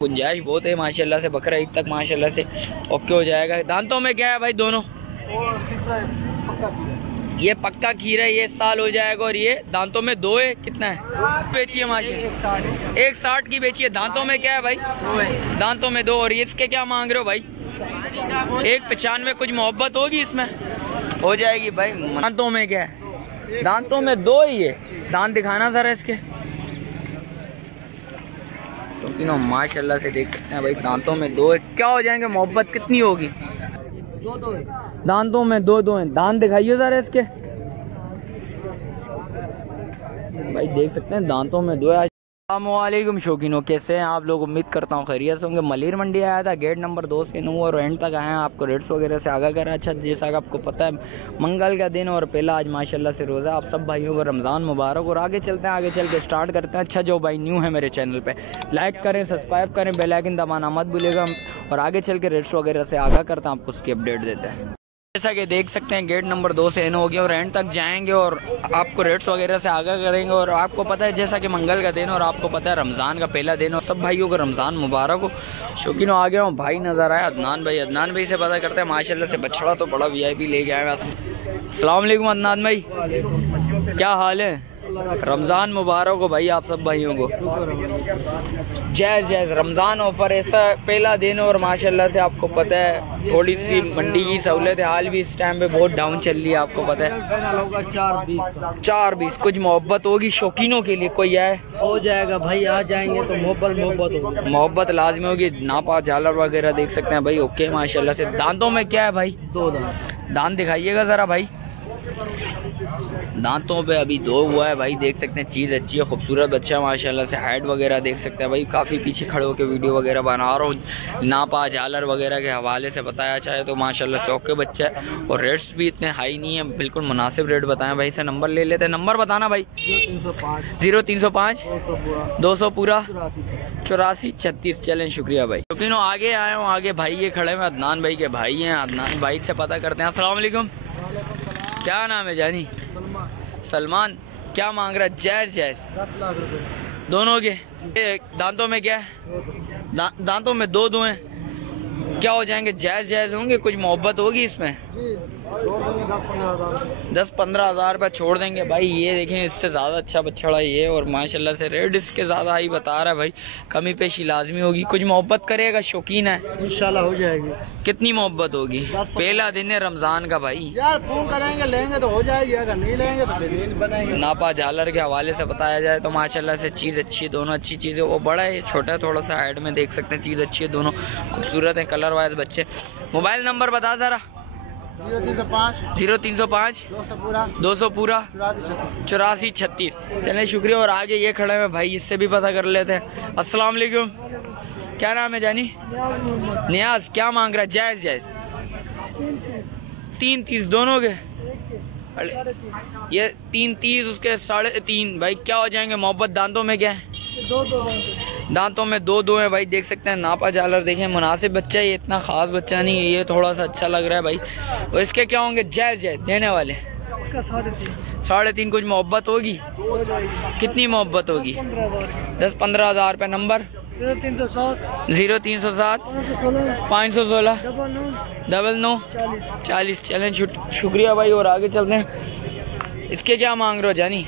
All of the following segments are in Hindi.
गुंजाइश बहुत है माशाल्लाह से। बकरा ईद तक माशाल्लाह से ओके हो जाएगा। दांतों में क्या है भाई दोनों? ये पक्का खीरा है, ये साल हो जाएगा। और ये दांतों में दो है। कितना है बेची है माशाल्लाह? 160 की बेची है। दांतों में क्या है भाई? दांतों में दो। और ये इसके क्या मांग रहे हो भाई? 195। कुछ मोहब्बत होगी इसमें? हो जाएगी भाई। दांतों में क्या है? दांतों में दो ही है। दांत दिखाना जरा इसके। तो माशाल्लाह से देख सकते हैं भाई, दांतों में दो है। क्या हो जाएंगे? मोहब्बत कितनी होगी? दो है। दांतों में दो हैं। दांत दिखाइए जरा इसके भाई, देख सकते हैं दांतों में दो है। अस्सलामुअलैकुम शौकीनों, कैसे हैं आप लोग? उम्मीद करता हूँ खैरियत से होंगे। मलिर मंडी आया था, गेट नंबर 2 से 9 और एंड तक आए हैं। आपको रेट्स वगैरह से आगाह करा। अच्छा, जैसा कि आपको पता है मंगल का दिन और पहला आज माशाल्लाह से रोज़ा। आप सब भाइयों को रमज़ान मुबारक। और आगे चलते हैं, आगे चल के स्टार्ट करते हैं। अच्छा, जो भाई न्यू है मेरे चैनल पर, लाइक करें, सब्सक्राइब करें, बेल आइकन दबाना मत भूलिएगा। और आगे चल के रेट्स वगैरह से आगाह करते हैं, आपको उसकी अपडेट देते हैं। जैसा कि देख सकते हैं गेट नंबर 2 से हो गया और एंड तक जाएंगे और आपको रेट्स वगैरह से आगाह करेंगे। और आपको पता है जैसा कि मंगल का दिन और आपको पता है रमज़ान का पहला दिन और सब भाइयों को रमज़ान मुबारक हो। शौकीनों आ गया हूँ, भाई नज़र आया अदनान भाई। अदनान भाई से पता करते हैं माशाल्लाह से बछड़ा तो बड़ा VIP लेके आए। अस्सलाम वालेकुम अदनान भाई, क्या हाल है? रमज़ान मुबारक हो भाई आप सब भाइयों को। जय रमज़ान ऑफर ऐसा पहला दिन और माशाल्लाह से आपको पता है थोड़ी सी मंडी की सहूलत है। हाल भी इस टाइम पे बहुत डाउन चल रही है, आपको पता है। 420 कुछ मोहब्बत होगी शौकीनों के लिए? कोई है? हो जाएगा भाई, आ जाएंगे तो मोहब्बत होगी। मोहब्बत लाजमी होगी। नापा झालर वगैरह देख सकते हैं भाई ओके माशाल्लाह से। दांतों में क्या है भाई? 2 दांत दिखाइएगा ज़रा भाई। दांतों पे अभी 2 हुआ है भाई, देख सकते हैं। चीज़ अच्छी है, खूबसूरत बच्चा है माशाल्लाह से। हाइट वगैरह देख सकते हैं भाई। काफ़ी पीछे खड़े होकर वीडियो वगैरह बना रहा हूँ। नापा झालर वगैरह के हवाले से बताया चाहे तो माशाल्लाह से ओके बच्चा है। और रेट्स भी इतने हाई नहीं है, बिल्कुल मुनासिब रेट बताएं भाई से। नंबर ले लेते हैं, नंबर बताना भाई। 0305 200 पूरा 84 36। चलें, शुक्रिया भाई। तो आगे आए हूँ, आगे भाई ये खड़े हैं अदनान भाई के भाई हैं। अदनान भाई से पता करते हैं। अस्सलाम वालेकुम, क्या नाम है जानी? सलमान। क्या मांग रहा है? जायज़ 10 लाख रुपए दोनों के। दांतों में क्या है? दांतों में दो हैं। क्या हो जाएंगे? जायज़ होंगे? कुछ मोहब्बत होगी इसमें? 10-15 हज़ार रुपये छोड़ देंगे भाई। ये देखें, इससे ज़्यादा अच्छा बछड़ा ये। और माशाल्लाह से रेट इसके ज़्यादा ही बता रहा है भाई। कमी पेशी लाजमी होगी। कुछ मोहब्बत करेगा? शौकीन है? इंशाल्लाह हो जाएगी। कितनी मोहब्बत होगी? पहला दिन है रमज़ान का भाई। यार फोन करेंगे, लेंगे तो हो जाएगी, अगर नहीं लेंगे तो फिर बनाएंगे। नापा झालर के हवाले से बताया जाए तो माशाल्लाह से चीज़ अच्छी है। दोनों अच्छी चीज़ें। वो बड़ा है, छोटा है थोड़ा सा। हाइट में देख सकते हैं चीज़ अच्छी है। दोनों खूबसूरत है, कलर वाइज बच्चे। मोबाइल नंबर बता ज़रा। 0305 200 पूरा 84 36। चलें, शुक्रिया। और आगे ये खड़े हैं भाई, इससे भी पता कर लेते हैं। अस्सलाम वालेकुम, क्या नाम है जानी? नियाज। क्या मांग रहा है? जायज़ 330 दोनों के। ये 330 उसके 3.5 भाई। क्या हो जाएंगे? मोहब्बत दांतों में क्या है? दांतों में दो हैं भाई, देख सकते हैं। नापा झालर देखें, मुनासिब बच्चा है। ये इतना खास बच्चा नहीं है, ये थोड़ा सा अच्छा लग रहा है भाई। और इसके क्या होंगे? जायज़ देने वाले? इसका 3.5। कुछ मोहब्बत होगी? कितनी मोहब्बत होगी? 10-15 हज़ार रुपये। नंबर 0307 516 99 40। चलें, शुक्रिया भाई। और आगे चलते हैं। इसके क्या मांग रहे हो जानी?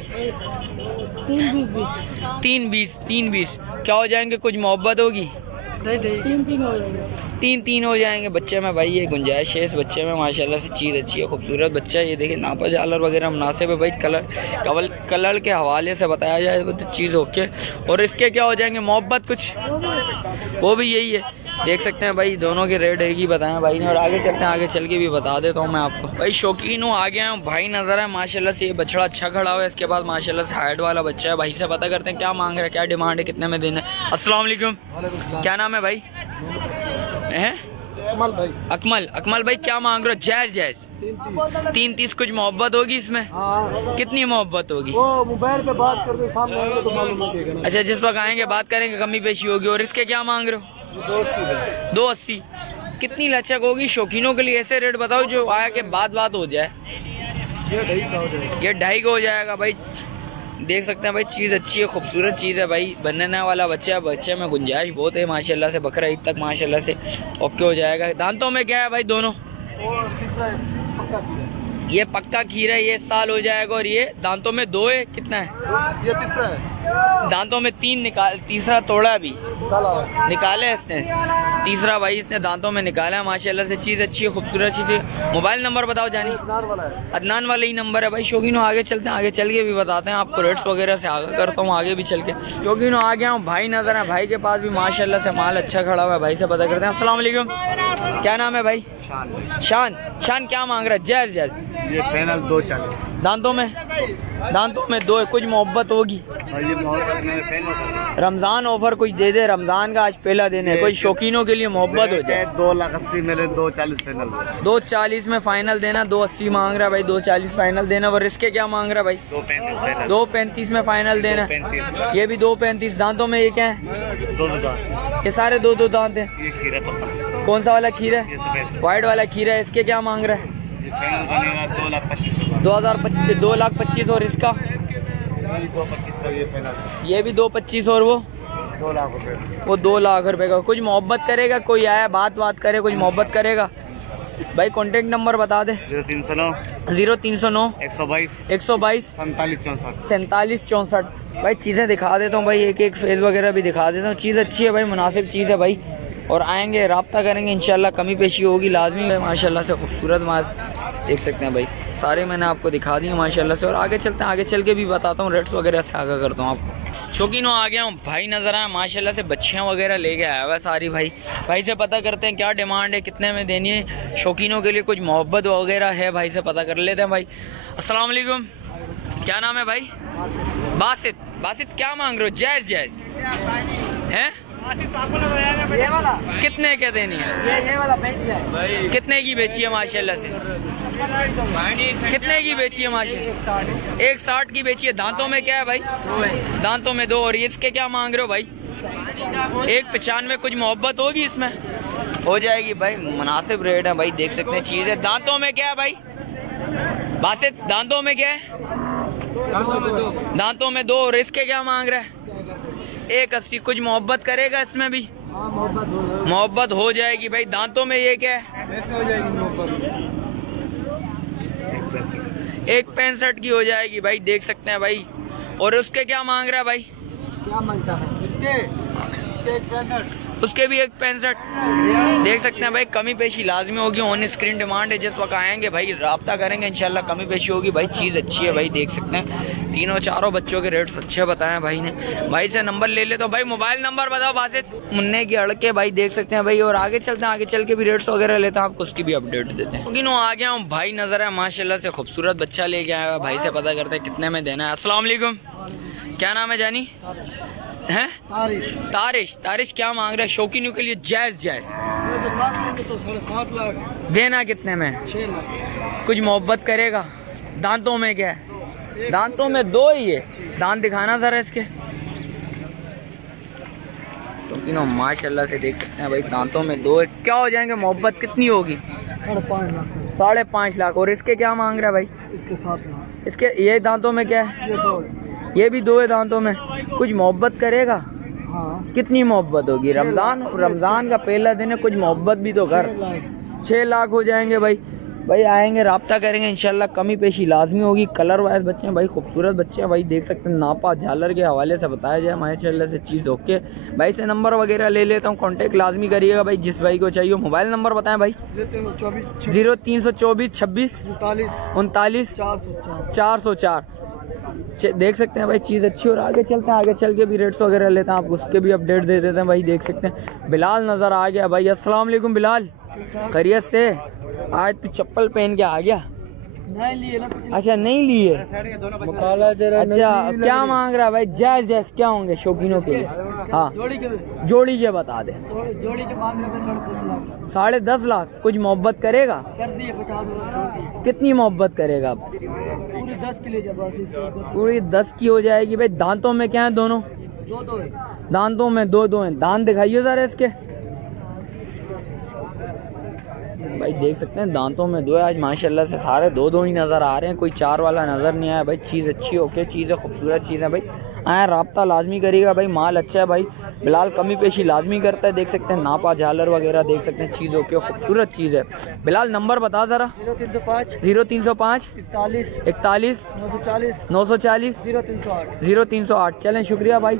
320। क्या हो जाएंगे? कुछ मोहब्बत होगी? 3 हो जाएंगे बच्चे में भाई। ये गुंजाइश है इस बच्चे में माशाल्लाह से। चीज़ अच्छी है, खूबसूरत बच्चा है। ये देखिए, नापा झालर वगैरह मुनासिब है भाई। कलर के हवाले से बताया जाए तो चीज़ ओके। और इसके क्या हो जाएंगे? मोहब्बत कुछ? वो भी यही है, देख सकते हैं भाई। दोनों के रेट एक ही बताएं भाई ने। और आगे चलते हैं, आगे चल के भी बता देता हूँ मैं आपको भाई। शौकीन हूँ, आ गया हूँ भाई नज़र है माशाल्लाह से। ये बछड़ा अच्छा खड़ा हुआ है। इसके बाद माशाल्लाह से हाइट वाला बच्चा है। भाई से पता करते हैं क्या मांग रहा है, क्या डिमांड है, कितने में देना है। अस्सलाम वालेकुम, क्या नाम है भाई? हैं अकमल भाई। क्या मांग रहे हो? जायज़ 330। कुछ मोहब्बत होगी इसमें? कितनी मोहब्बत होगी? मोबाइल पे बात करते सामने आएंगे तो मालूम लगेगा। अच्छा, जिस वक्त आएंगे बात करेंगे, कमी पेशी होगी। और इसके क्या मांग रहे हो? 280। कितनी लचक होगी? शौकीनों के लिए ऐसे रेट बताओ जो आया के बाद बात हो जाए। ये 2.5 का हो जाएगा। ये 2.5 का हो जाएगा भाई। देख सकते हैं भाई, चीज़ अच्छी है, खूबसूरत चीज़ है भाई। बनने वाला बच्चा है, बच्चे में गुंजाइश बहुत है माशाल्लाह से। बकरा ईद तक माशाल्लाह से ओके हो जाएगा। दांतों में क्या है भाई दोनों? ये पक्का खीरा है, ये साल हो जाएगा। और ये दांतों में 2 है, कितना है? ये तीसरा है। दांतों में 3 निकाल, तीसरा तोड़ा अभी निकाले है इसने, तीसरा भाई इसने दांतों में निकाला है माशाल्लाह से। चीज़ अच्छी है, खूबसूरत चीज़ है। मोबाइल नंबर बताओ जानी। अदनान वाला ही नंबर है भाई। शौकीनों आगे चलते हैं, आगे चल के भी बताते हैं आपको रेट्स वगैरह से आगे करता हूँ आगे भी चल के। शौकीनों आ गया हूँ, भाई नजर है, भाई के पास भी माशाल्लाह से माल अच्छा खड़ा हुआ है। भाई से पता करते हैं। अस्सलाम वालेकुम, क्या नाम है भाई? शान। शान क्या मांग रहा है? जैज जैज ये फाइनल 240। दांतों में 2 है, कुछ मोहब्बत होगी। रमजान ऑफर कुछ दे दे, रमजान का आज पहला दिन है, कोई शौकीनों के लिए मोहब्बत हो जाए। 2,80,000 मेरे 240 फाइनल। 240 में फाइनल देना, 280 मांग रहा है भाई, 240 फाइनल देना। और इसके क्या मांग रहा है भाई? 235 में फाइनल देना। ये भी 235। दांतों में ये क्या है? 2 दांत। ये सारे 2 दांत है। ये खीरा पक्का। कौन सा वाला खीरा है? व्हाइट वाला खीरा है। इसके क्या मांग रहा है? ये फाइनल बनेगा 2,25,000। 2,25,000 और इसका 2,25,000 का ये फाइनल। ये भी 2,25,000 और वो 2 लाख रुपए। वो 2 लाख रुपए का। कुछ मोहब्बत करेगा? कोई आया बात करे, कुछ मोहब्बत करेगा भाई? कॉन्टेक्ट नंबर बता दे। 0309 0309 122 47 64 भाई। चीज़ें दिखा देता हूँ भाई, एक फेस वगैरह भी दिखा देता हूँ। चीज़ अच्छी है भाई, मुनासिब चीज़ है भाई। और आएंगे, राब्ता करेंगे इंशाल्लाह, कमी पेशी होगी लाजमी है। माशाल्लाह से खूबसूरत मास देख सकते हैं भाई, सारे मैंने आपको दिखा दिए माशाल्लाह से। और आगे चलते हैं, आगे चल के भी बताता हूँ रेट्स वगैरह से आगे करता हूँ आपको। शौकीनों आ गया हूँ, भाई नज़र आया माशाल्लाह से, बच्चियाँ वगैरह लेके आया हुआ है सारी। भाई से पता करते हैं क्या डिमांड है, कितने में देनी है। शौकीनों के लिए कुछ मोहब्बत वगैरह है, भाई से पता कर लेते हैं भाई। अस्सलाम वालेकुम, क्या नाम है भाई? बासित क्या मांग रहे हो? जैज हैं? कितने के देनी है? ये वाला बेच दिया। कितने की बेची है माशाल्लाह से? कितने की बेची है माशाल्लाह? 160 की बेची है। दांतों में क्या है भाई? दांतों में 2। और इसके क्या मांग रहे हो भाई? 195। कुछ मोहब्बत होगी इसमें? हो जाएगी भाई, मुनासिब रेट है भाई, देख सकते हैं चीज़ है। दांतों में क्या है भाई? बासित दांतों में क्या है? दांतों में 2। और इसके क्या मांग रहा है? 180। कुछ मोहब्बत करेगा इसमें भी? मोहब्बत हो जाएगी भाई। दांतों में ये क्या है? 165 की हो जाएगी भाई, देख सकते हैं भाई। और उसके क्या मांग रहा है भाई? क्या मांगता है? उसके भी 165 देख सकते हैं भाई। कमी पेशी लाजमी होगी, ऑन स्क्रीन डिमांड है। जिस वक्त आएंगे भाई राब्ता करेंगे इंशाल्लाह, कमी पेशी होगी भाई। चीज़ अच्छी है भाई, देख सकते हैं। तीनों चारों बच्चों के रेट्स अच्छे बताए भाई ने। भाई से नंबर ले ले तो भाई, मोबाइल नंबर बताओ बासित। मुन्ने की अड़के भाई, देख सकते हैं भाई। और आगे चलते हैं, आगे चल के भी रेट्स वगैरह लेते हैं, आपको उसकी भी अपडेट देते हैं। लेकिन आ गया हूँ, भाई नजर है माशाल्लाह से, खूबसूरत बच्चा लेके आया है। भाई से पता करते हैं कितने में देना है। अस्सलाम वालेकुम, क्या नाम है जानी? हैं? तारिश क्या मांग रहा है? शौकीनों के लिए जायज तो 7.5 लाख देना। कितने में? 6 लाख। कुछ मोहब्बत करेगा? दांतों में क्या है? दांतों में 2 ही है। दांत दिखाना जरा इसके। शौकीनों माशाल्लाह से देख सकते हैं भाई, दांतों में 2 है। क्या हो जाएंगे? मोहब्बत कितनी होगी? 5.5 लाख। 5.5 लाख। और इसके क्या मांग रहा है भाई? इसके 7 लाख। इसके ये दांतों में क्या है? ये 2 ये भी 2 है दांतों में। कुछ मोहब्बत करेगा? हाँ। कितनी मोहब्बत होगी? रमजान का पहला दिन है, कुछ मोहब्बत भी तो कर। 6 लाख हो जाएंगे भाई आएंगे, राब्ता करेंगे इंशाल्लाह, कमी पेशी लाजमी होगी। कलर वाइज बच्चे हैं भाई, खूबसूरत बच्चे हैं भाई, देख सकते हैं। नापा झालर के हवाले से बताया जाए माशाल्लाह से, चीज़ ओके। भाई से नंबर वगैरह ले लेता हूँ, कांटेक्ट लाजमी करिएगा भाई जिस भाई को चाहिए। मोबाइल नंबर बताएं भाई। 0324 26 39 404 देख सकते हैं भाई, चीज़ अच्छी। और आगे चलते हैं, आगे चल के भी रेट्स वगैरह लेते हैं, आपको उसके भी अपडेट दे देते हैं भाई, देख सकते हैं। बिलाल नज़र आ गया भाई। अस्सलाम वालेकुम बिलाल, खैरियत से? आज तू चप्पल पहन के आ गया? नहीं लिए ना। अच्छा नहीं लिए। अच्छा क्या मांग रहा है भाई? जायज क्या होंगे शौकीनों के लिए? हाँ जोड़ी के बता दे। जोड़ी के मांग रहे 10.5 लाख। 10.5 लाख। कुछ मोहब्बत करेगा? कर दिए 50,000। कितनी मोहब्बत करेगा? पूरी 10 की ले जा बस। पूरी 10 की हो जाएगी भाई। दांतों में क्या है? दोनों 2 है। दांतों में 2 हैं। दांत दिखाइए जरा इसके। भाई देख सकते हैं दांतों में दो है आज माशाल्लाह से, सारे दो दो ही नज़र आ रहे हैं, कोई चार वाला नज़र नहीं आया भाई। चीज़ अच्छी ओके, चीज़ है खूबसूरत चीज़ है भाई। आया राब्ता लाजमी करिएगा भाई, माल अच्छा है भाई। बिलाल कमी पेशी लाजमी करता है, देख सकते हैं नापा झालर वगैरह देख सकते हैं, चीज़ ओके खूबसूरत चीज़ है। बिलाल नंबर बता ज़रा। 0305 41 940 0308। चलें शुक्रिया भाई।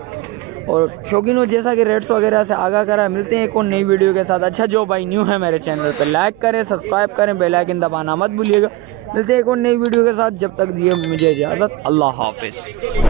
और शौकीनों जैसा कि रेट्स वगैरह से आगाह करा, मिलते हैं एक और नई वीडियो के साथ। अच्छा जो भाई न्यू है मेरे चैनल पे लाइक करें, सब्सक्राइब करें, बेल आइकन दबाना मत भूलिएगा। मिलते हैं एक और नई वीडियो के साथ, जब तक दिए मुझे इजाज़त, अल्लाह हाफिज़।